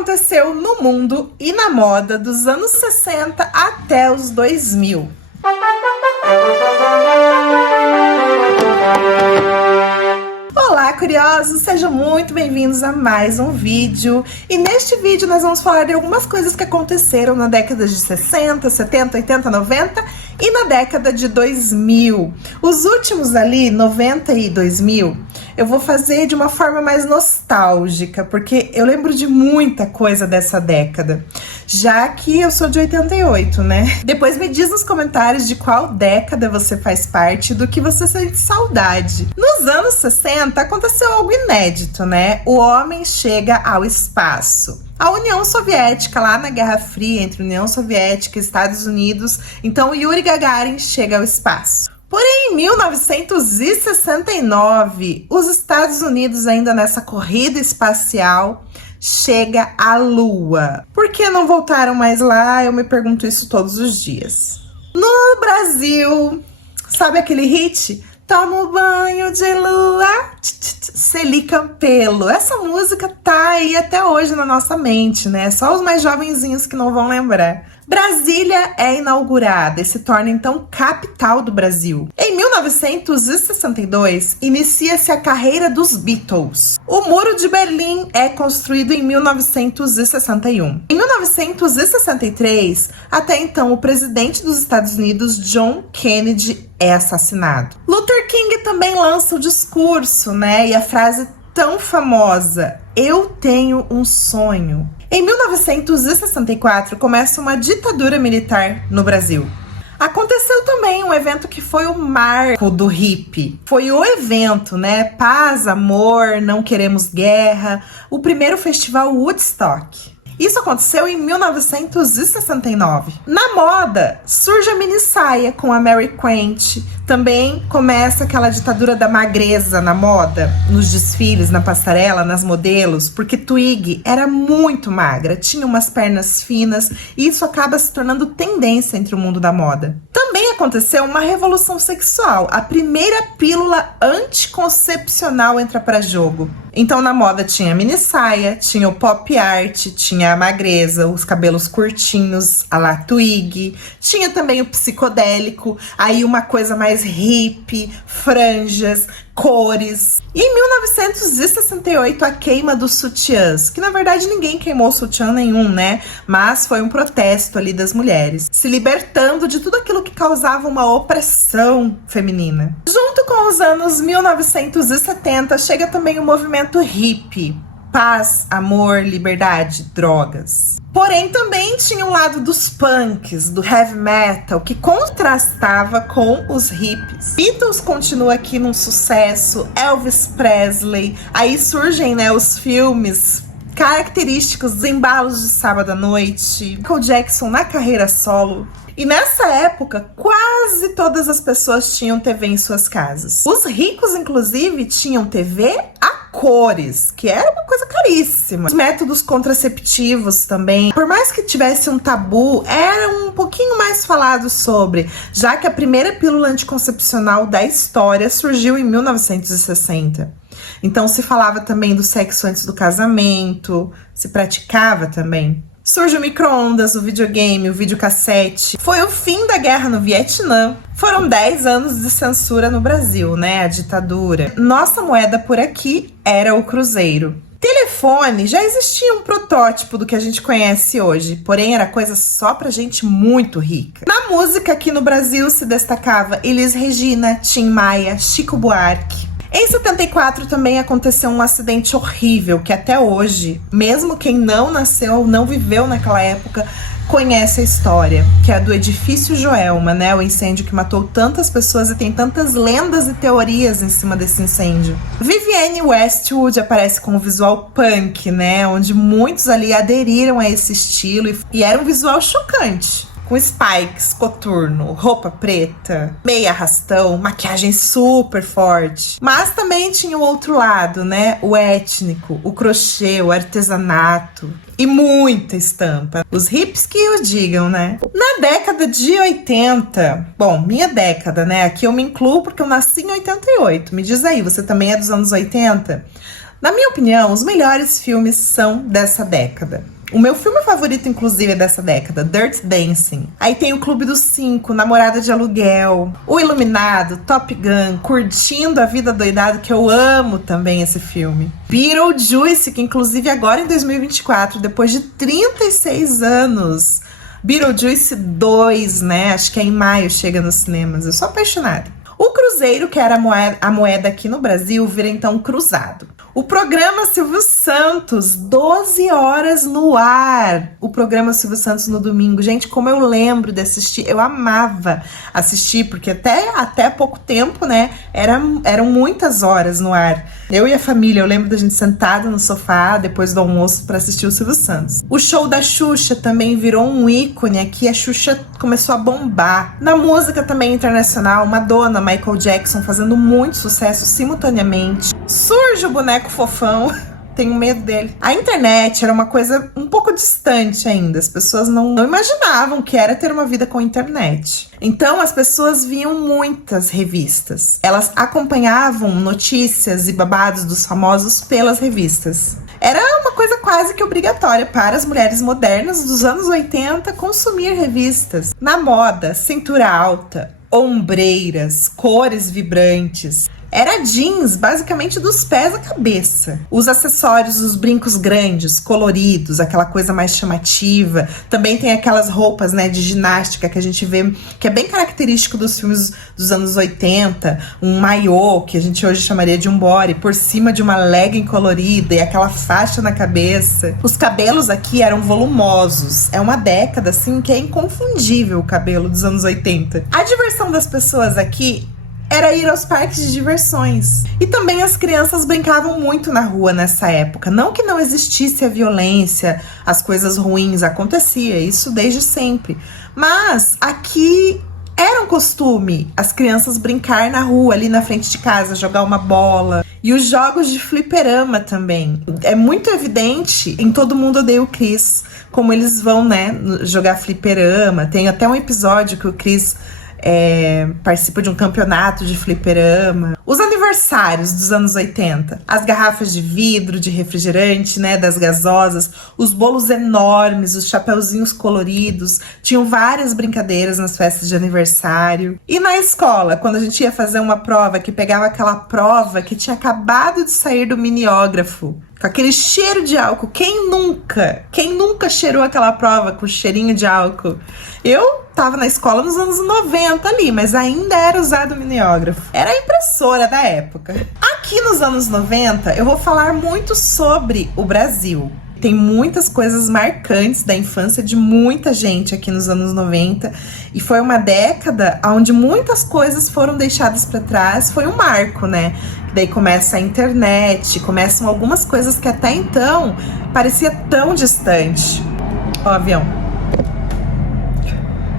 aconteceu no mundo e na moda dos anos 60 até os 2000. Olá, curiosos! Sejam muito bem-vindos a mais um vídeo. E neste vídeo nós vamos falar de algumas coisas que aconteceram na década de 60, 70, 80, 90 e na década de 2000. Os últimos ali, 90 e 2000, eu vou fazer de uma forma mais nostálgica, porque eu lembro de muita coisa dessa década, já que eu sou de 88, né? Depois me diz nos comentários de qual década você faz parte, do que você sente saudade. Nos anos 60 aconteceu algo inédito, né? O homem chega ao espaço. A União Soviética, lá na Guerra Fria entre União Soviética e Estados Unidos, então Yuri Gagarin chega ao espaço. Porém, em 1969, os Estados Unidos, ainda nessa corrida espacial, chega à Lua. Por que não voltaram mais lá? Eu me pergunto isso todos os dias. No Brasil, sabe aquele hit? Toma um banho de lua, Celi Campelo. Essa música tá aí até hoje na nossa mente, né? Só os mais jovenzinhos que não vão lembrar. Brasília é inaugurada e se torna então capital do Brasil. Em 1962, inicia-se a carreira dos Beatles. O Muro de Berlim é construído em 1961. Em 1963, até então, o presidente dos Estados Unidos, John Kennedy, é assassinado. Luther King também lança o discurso, né? E a frase tão famosa, eu tenho um sonho. Em 1964, começa uma ditadura militar no Brasil. Aconteceu também um evento que foi o marco do hippie. Foi o evento, né? Paz, amor, não queremos guerra. O primeiro festival Woodstock. Isso aconteceu em 1969. Na moda, surge a mini saia com a Mary Quant. Também começa aquela ditadura da magreza na moda, nos desfiles, na passarela, nas modelos, porque Twig era muito magra, tinha umas pernas finas, e isso acaba se tornando tendência entre o mundo da moda. Também aconteceu uma revolução sexual. A primeira pílula anticoncepcional entra para jogo. Então na moda tinha a mini saia, tinha o pop art, tinha a magreza, os cabelos curtinhos, a la Twig, tinha também o psicodélico, aí uma coisa mais hippie, franjas, cores. E em 1968, a queima dos sutiãs, que na verdade ninguém queimou sutiã nenhum, né? Mas foi um protesto ali das mulheres, se libertando de tudo aquilo que causava uma opressão feminina. Junto com os anos 1970, chega também o movimento hippie. Paz, amor, liberdade, drogas. Porém, também tinha um lado dos punks, do heavy metal, que contrastava com os hippies. Beatles continua aqui num sucesso, Elvis Presley, aí surgem, né, os filmes característicos dos embalos de sábado à noite, Michael Jackson na carreira solo. E nessa época, quase todas as pessoas tinham TV em suas casas. Os ricos, inclusive, tinham TV a cores, que era uma coisa caríssima. Os métodos contraceptivos também, por mais que tivesse um tabu, era um pouquinho mais falado sobre, já que a primeira pílula anticoncepcional da história surgiu em 1960. Então se falava também do sexo antes do casamento, se praticava também. Surge o micro-ondas, o videogame, o videocassete. Foi o fim da guerra no Vietnã. Foram 10 anos de censura no Brasil, né? A ditadura. Nossa moeda por aqui era o cruzeiro. Telefone, já existia um protótipo do que a gente conhece hoje, porém era coisa só pra gente muito rica. Na música aqui no Brasil se destacava Elis Regina, Tim Maia, Chico Buarque. Em 74 também aconteceu um acidente horrível que até hoje, mesmo quem não nasceu ou não viveu naquela época, conhece a história, que é a do edifício Joelma, né? O incêndio que matou tantas pessoas e tem tantas lendas e teorias em cima desse incêndio. Vivienne Westwood aparece com um visual punk, né? Onde muitos ali aderiram a esse estilo e era um visual chocante. Com spikes, coturno, roupa preta, meia arrastão, maquiagem super forte. Mas também tinha o outro lado, né? O étnico, o crochê, o artesanato e muita estampa. Os hips que o digam, né? Na década de 80, bom, minha década, né? Aqui eu me incluo porque eu nasci em 88. Me diz aí, você também é dos anos 80? Na minha opinião, os melhores filmes são dessa década. O meu filme favorito, inclusive, é dessa década, Dirty Dancing. Aí tem o Clube dos Cinco, Namorada de Aluguel, O Iluminado, Top Gun, Curtindo a Vida Doidado, que eu amo também esse filme. Beetlejuice, que inclusive agora em 2024, depois de 36 anos, Beetlejuice 2, né? Acho que é em maio, chega nos cinemas. Eu sou apaixonada. O Cruzeiro, que era a moeda aqui no Brasil, vira então Cruzado. O programa Silvio Santos, 12 horas no ar. O programa Silvio Santos no domingo. Gente, como eu lembro de assistir, eu amava assistir, porque até pouco tempo, né, eram muitas horas no ar. Eu e a família, eu lembro da gente sentada no sofá depois do almoço para assistir o Silvio Santos. O show da Xuxa também virou um ícone aqui, a Xuxa começou a bombar. Na música também internacional, Madonna, Michael Jackson fazendo muito sucesso simultaneamente. Surge o boneco fofão, tenho medo dele. A internet era uma coisa um pouco distante ainda, as pessoas não imaginavam que era ter uma vida com internet. Então as pessoas viam muitas revistas, elas acompanhavam notícias e babados dos famosos pelas revistas. Era uma coisa quase que obrigatória para as mulheres modernas dos anos 80 consumir revistas. Na moda, cintura alta, ombreiras, cores vibrantes. Era jeans, basicamente dos pés à cabeça. Os acessórios, os brincos grandes, coloridos, aquela coisa mais chamativa. Também tem aquelas roupas, né, de ginástica que a gente vê, que é bem característico dos filmes dos anos 80. Um maiô, que a gente hoje chamaria de um body, por cima de uma legging colorida e aquela faixa na cabeça. Os cabelos aqui eram volumosos. É uma década, assim, que é inconfundível o cabelo dos anos 80. A diversão das pessoas aqui era ir aos parques de diversões. E também as crianças brincavam muito na rua nessa época. Não que não existisse a violência, as coisas ruins, acontecia, isso desde sempre. Mas aqui era um costume as crianças brincar na rua, ali na frente de casa, jogar uma bola. E os jogos de fliperama também. É muito evidente em Todo Mundo Odeia o Chris, como eles vão, né, jogar fliperama. Tem até um episódio que o Chris participa de um campeonato de fliperama. Os aniversários dos anos 80, as garrafas de vidro de refrigerante, né, das gasosas, os bolos enormes, os chapeuzinhos coloridos, tinham várias brincadeiras nas festas de aniversário. E na escola, quando a gente ia fazer uma prova, que pegava aquela prova que tinha acabado de sair do miniógrafo, com aquele cheiro de álcool. Quem nunca cheirou aquela prova com cheirinho de álcool? Eu tava na escola nos anos 90 ali, mas ainda era usado o mimeógrafo. Era a impressora da época. Aqui nos anos 90, eu vou falar muito sobre o Brasil. Tem muitas coisas marcantes da infância de muita gente aqui nos anos 90. E foi uma década onde muitas coisas foram deixadas para trás. Foi um marco, né? Daí começa a internet, começam algumas coisas que até então parecia tão distante. Ó, avião.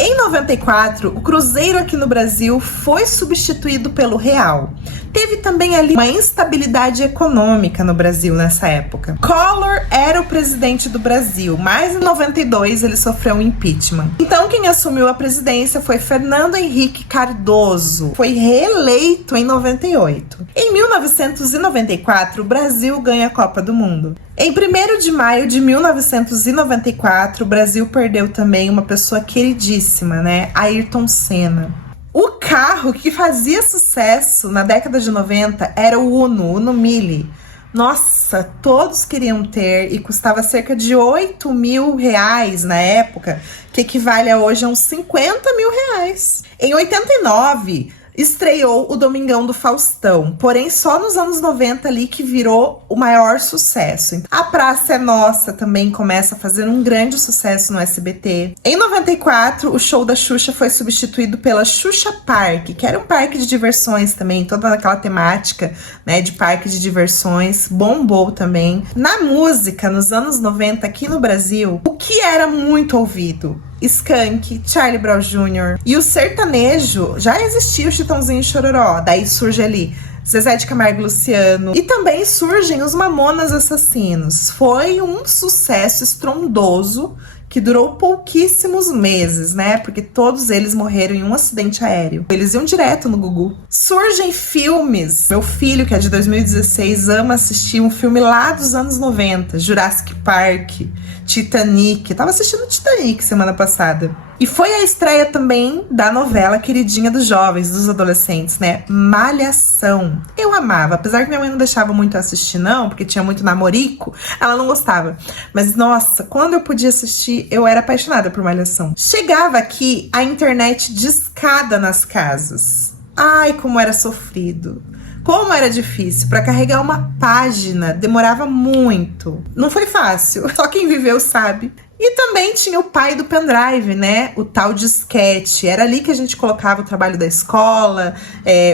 Em 94, o cruzeiro aqui no Brasil foi substituído pelo real. Teve também ali uma instabilidade econômica no Brasil nessa época. Collor era o presidente do Brasil, mas em 92 ele sofreu um impeachment. Então quem assumiu a presidência foi Fernando Henrique Cardoso. Foi reeleito em 98. Em 1994, o Brasil ganha a Copa do Mundo. Em 1º de maio de 1994, o Brasil perdeu também uma pessoa queridíssima, né? Ayrton Senna. O carro que fazia sucesso na década de 90 era o Uno Mille. Nossa, todos queriam ter e custava cerca de 8 mil reais na época, que equivale a hoje a uns 50 mil reais. Em 89, estreou o Domingão do Faustão, porém só nos anos 90 ali que virou o maior sucesso. A Praça é Nossa também começa a fazer um grande sucesso no SBT. Em 94, o show da Xuxa foi substituído pela Xuxa Park, que era um parque de diversões também, toda aquela temática, né, de parque de diversões, bombou também. Na música, nos anos 90 aqui no Brasil, o que era muito ouvido? Skank, Charlie Brown Jr. E o sertanejo, já existia o Chitãozinho e Chororó, daí surge ali Zezé de Camargo e Luciano. E também surgem os Mamonas Assassinos. Foi um sucesso estrondoso que durou pouquíssimos meses, né? Porque todos eles morreram em um acidente aéreo. Eles iam direto no Gugu. Surgem filmes. Meu filho, que é de 2016, ama assistir um filme lá dos anos 90. Jurassic Park, Titanic. Tava assistindo Titanic semana passada. E foi a estreia também da novela queridinha dos jovens, dos adolescentes, né? Malhação. Eu amava, apesar que minha mãe não deixava muito assistir não, porque tinha muito namorico, ela não gostava. Mas nossa, quando eu podia assistir, eu era apaixonada por Malhação. Chegava aqui a internet discada nas casas. Ai, como era sofrido. Como era difícil, para carregar uma página demorava muito. Não foi fácil, só quem viveu sabe. E também tinha o pai do pendrive, né? O tal disquete. Era ali que a gente colocava o trabalho da escola,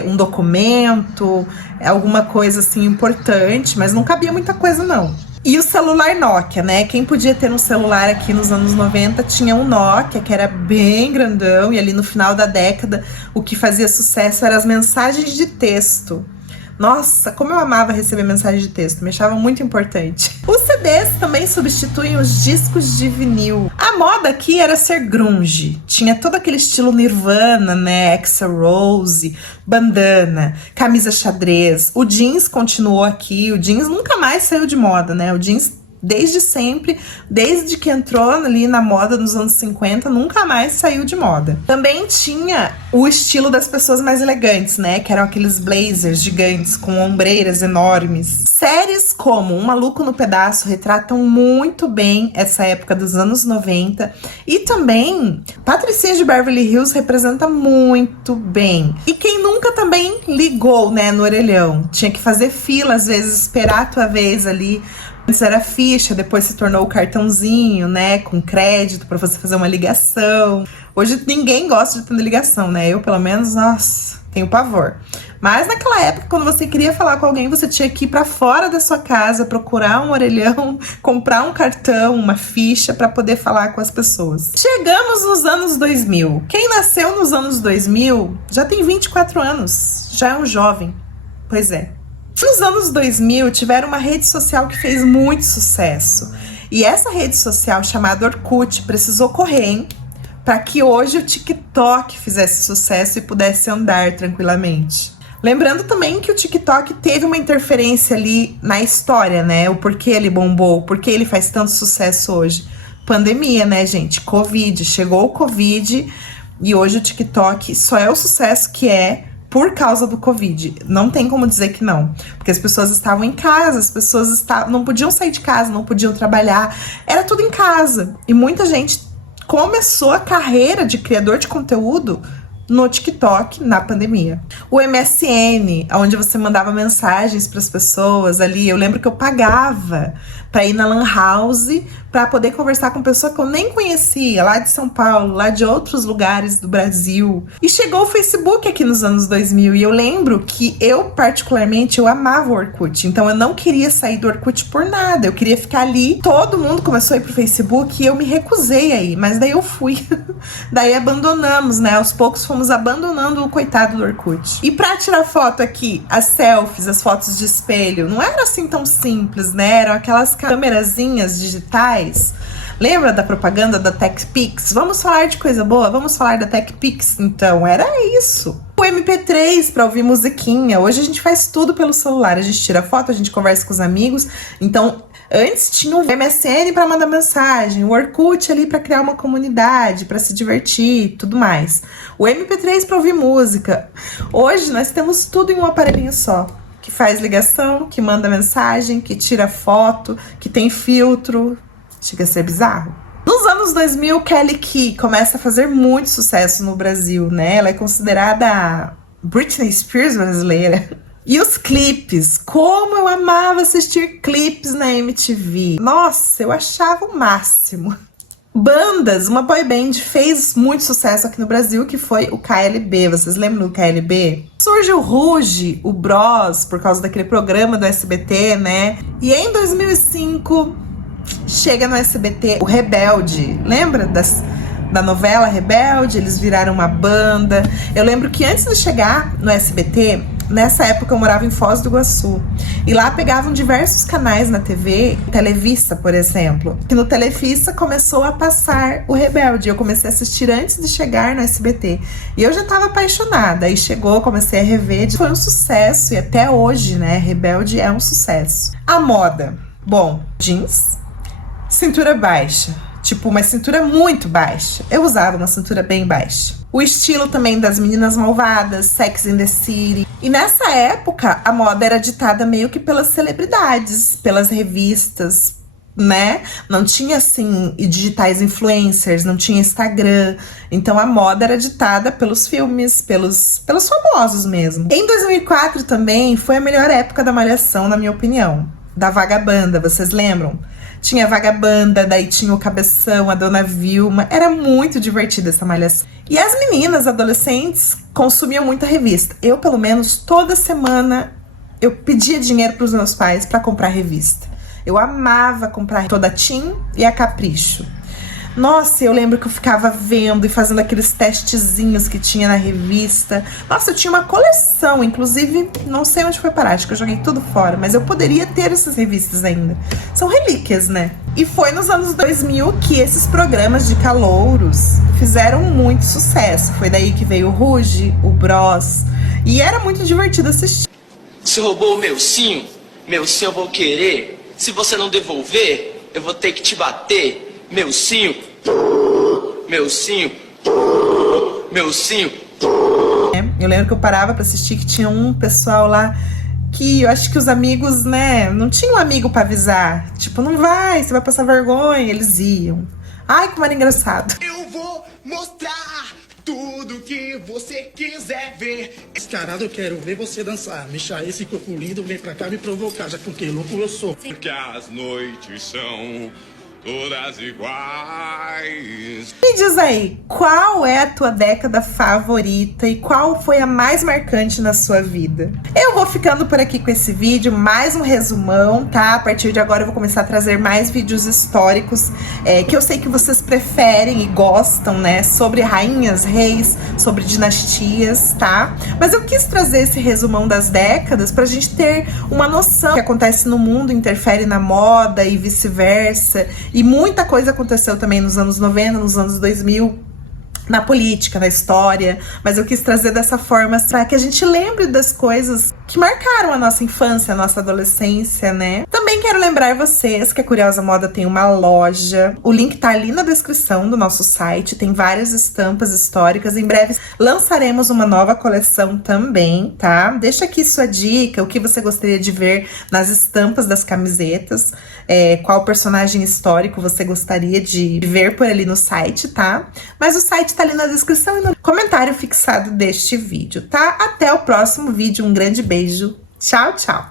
um documento, alguma coisa assim importante, mas não cabia muita coisa não. E o celular Nokia, né? Quem podia ter um celular aqui nos anos 90 tinha um Nokia, que era bem grandão, e ali no final da década o que fazia sucesso eram as mensagens de texto. Nossa, como eu amava receber mensagem de texto, me achava muito importante. Os CDs também substituem os discos de vinil. A moda aqui era ser grunge. Tinha todo aquele estilo Nirvana, né? Axl Rose, bandana, camisa xadrez. O jeans continuou aqui, o jeans nunca mais saiu de moda, né? O jeans desde sempre, desde que entrou ali na moda nos anos 50, nunca mais saiu de moda. Também tinha o estilo das pessoas mais elegantes, né? Que eram aqueles blazers gigantes com ombreiras enormes. Séries como Um Maluco no Pedaço retratam muito bem essa época dos anos 90. E também Patricinha de Beverly Hills representa muito bem. E quem nunca também ligou, né, no orelhão? Tinha que fazer fila, às vezes esperar a tua vez ali. Antes era ficha, depois se tornou o cartãozinho, né, com crédito para você fazer uma ligação. Hoje ninguém gosta de atender ligação, né? Eu, pelo menos, nossa, tenho pavor. Mas naquela época, quando você queria falar com alguém, você tinha que ir para fora da sua casa, procurar um orelhão, comprar um cartão, uma ficha para poder falar com as pessoas. Chegamos nos anos 2000. Quem nasceu nos anos 2000 já tem 24 anos, já é um jovem. Pois é. Nos anos 2000, tiveram uma rede social que fez muito sucesso. E essa rede social, chamada Orkut, precisou correr para que hoje o TikTok fizesse sucesso e pudesse andar tranquilamente. Lembrando também que o TikTok teve uma interferência ali na história, né? O porquê ele bombou, o porquê ele faz tanto sucesso hoje. Pandemia, né, gente? Covid. Chegou o Covid e hoje o TikTok só é o sucesso que é por causa do Covid. Não tem como dizer que não. Porque as pessoas estavam em casa, as pessoas não podiam sair de casa, não podiam trabalhar. Era tudo em casa. E muita gente começou a carreira de criador de conteúdo no TikTok na pandemia. O MSN, onde você mandava mensagens para as pessoas ali. Eu lembro que eu pagava para ir na Lan House para poder conversar com pessoa que eu nem conhecia, lá de São Paulo, lá de outros lugares do Brasil. E chegou o Facebook aqui nos anos 2000 e eu lembro que eu, particularmente, eu amava o Orkut. Então eu não queria sair do Orkut por nada, eu queria ficar ali. Todo mundo começou a ir pro Facebook e eu me recusei aí, mas daí eu fui. Daí abandonamos, né? Aos poucos fomos abandonando o coitado do Orkut. E pra tirar foto aqui, as selfies, as fotos de espelho, não era assim tão simples, né? Eram aquelas câmerazinhas digitais. Lembra da propaganda da TechPix? Vamos falar de coisa boa? Vamos falar da TechPix? Então, era isso. O MP3 para ouvir musiquinha. Hoje a gente faz tudo pelo celular. A gente tira foto, a gente conversa com os amigos. Então, antes tinha o MSN para mandar mensagem, o Orkut ali para criar uma comunidade, para se divertir, tudo mais. O MP3 para ouvir música. Hoje nós temos tudo em um aparelhinho só. Que faz ligação, que manda mensagem, que tira foto, que tem filtro. Chega a ser bizarro. Nos anos 2000, Kelly Key começa a fazer muito sucesso no Brasil, né? Ela é considerada a Britney Spears brasileira. E os clipes, como eu amava assistir clipes na MTV. Nossa, eu achava o máximo. Bandas, uma boy band fez muito sucesso aqui no Brasil, que foi o KLB. Vocês lembram do KLB? Surge o Ruge, o Bros, por causa daquele programa do SBT, né? E em 2005, chega no SBT o Rebelde. Lembra da novela Rebelde? Eles viraram uma banda. Eu lembro que antes de chegar no SBT, Nessa época eu morava em Foz do Iguaçu. E lá pegavam diversos canais na TV, Televista, por exemplo. Que no Televista começou a passar o Rebelde. Eu comecei a assistir antes de chegar no SBT. E eu já tava apaixonada. Aí chegou, comecei a rever. Foi um sucesso. E até hoje, né? Rebelde é um sucesso. A moda. Bom, jeans, cintura baixa. Tipo, uma cintura muito baixa. Eu usava uma cintura bem baixa. O estilo também das meninas malvadas, Sex and the City. E nessa época, a moda era ditada meio que pelas celebridades, pelas revistas, né? Não tinha, assim, digitais influencers, não tinha Instagram. Então, a moda era ditada pelos filmes, pelos famosos mesmo. Em 2004 também, foi a melhor época da Malhação, na minha opinião. Da Vagabanda, vocês lembram? Tinha a Vagabanda, daí tinha o Cabeção, a Dona Vilma. Era muito divertida essa Malhação. E as meninas, adolescentes, consumiam muita revista. Eu, pelo menos, toda semana, eu pedia dinheiro para os meus pais para comprar revista. Eu amava comprar toda a Tim e a Capricho. Nossa, eu lembro que eu ficava vendo e fazendo aqueles testezinhos que tinha na revista. Nossa, eu tinha uma coleção, inclusive, não sei onde foi parar, acho que eu joguei tudo fora, mas eu poderia ter essas revistas ainda. São relíquias, né? E foi nos anos 2000 que esses programas de calouros fizeram muito sucesso. Foi daí que veio o Ruge, o Bros, e era muito divertido assistir. Você roubou o meu sim eu vou querer. Se você não devolver, eu vou ter que te bater. Meu sim. Eu lembro que eu parava pra assistir que tinha um pessoal lá que eu acho que os amigos, né, não tinham um amigo pra avisar. Tipo, não vai, você vai passar vergonha. Eles iam. Ai, como era engraçado. Eu vou mostrar tudo que você quiser ver. Descarado, eu quero ver você dançar. Mixa, esse corpo lindo vem pra cá me provocar, já porque louco eu sou. Porque as noites são todas iguais. Me diz aí, qual é a tua década favorita e qual foi a mais marcante na sua vida? Eu vou ficando por aqui com esse vídeo, mais um resumão, tá? A partir de agora eu vou começar a trazer mais vídeos históricos, que eu sei que vocês preferem e gostam, né? Sobre rainhas, reis, sobre dinastias, tá? Mas eu quis trazer esse resumão das décadas pra gente ter uma noção do que acontece no mundo, interfere na moda e vice-versa. E muita coisa aconteceu também nos anos 90, nos anos 2000, na política, na história. Mas eu quis trazer dessa forma para que a gente lembre das coisas que marcaram a nossa infância, a nossa adolescência, né? Também quero lembrar vocês que a Curiosa Moda tem uma loja. O link tá ali na descrição do nosso site. Tem várias estampas históricas. Em breve lançaremos uma nova coleção também, tá? Deixa aqui sua dica, o que você gostaria de ver nas estampas das camisetas. Qual personagem histórico você gostaria de ver por ali no site, tá? Mas o site tá ali na descrição e no comentário fixado deste vídeo, tá? Até o próximo vídeo. Um grande beijo. Tchau, tchau.